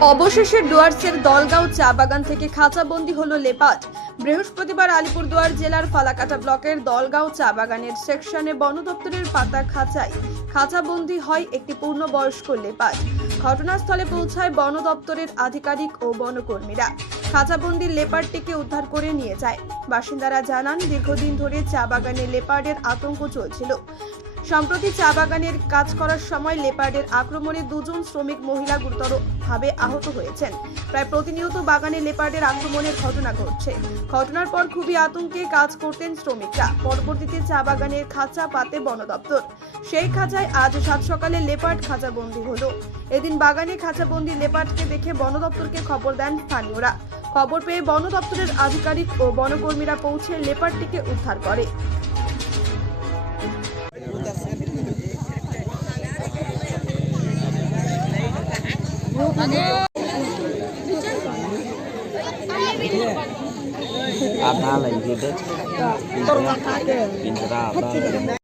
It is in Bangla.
অবশেষে ডুয়ার্সের দলগাঁও চা বাগান থেকে খাঁচাবন্দি হলো লেপার্ড। বৃহস্পতিবার আলিপুরদুয়ার জেলার ফালাকাটা ব্লকের দলগাঁও চা বাগানের সেকশনে বন দপ্তরের পাতা খাঁচায় খাঁচাবন্দি হয় একটি পূর্ণবয়স্ক লেপার্ড। ঘটনাস্থলে পৌঁছায় বন দপ্তরের আধিকারিক ও বনকর্মীরা। খাঁচাবন্দি লেপার্ডটিকে উদ্ধার করে নিয়ে যায়। বাসিন্দারা জানান, দীর্ঘদিন ধরে চা বাগানে লেপার্ডের আতঙ্ক চলছিল। সম্প্রতি চা বাগানের কাজ করার সময় লেপার্ডের আক্রমণে দুজন শ্রমিক মহিলা গুরুতরভাবে আহত হয়েছেন। প্রায় প্রতিনিয়ত বাগানে লেপার্ডের আক্রমণের ঘটনা ঘটছে। ঘটনার পর খুবই আতঙ্কে কাজ করতেন শ্রমিকরা। পরবর্তীতে চা বাগানের খাঁচা পাতে বন দপ্তর। সেই খাঁচায় আজ সাত সকালে লেপার্ড খাঁচাবন্দি হলো। এদিন বাগানে খাঁচাবন্দি লেপার্ডকে দেখে বন দপ্তরকে খবর দেন স্থানীয়রা। খবর পেয়ে বন দপ্তরের আধিকারিক ও বনকর্মীরা পৌঁছে লেপার্ডটিকে উদ্ধার করে। Ada lagi deh. Pintar apa?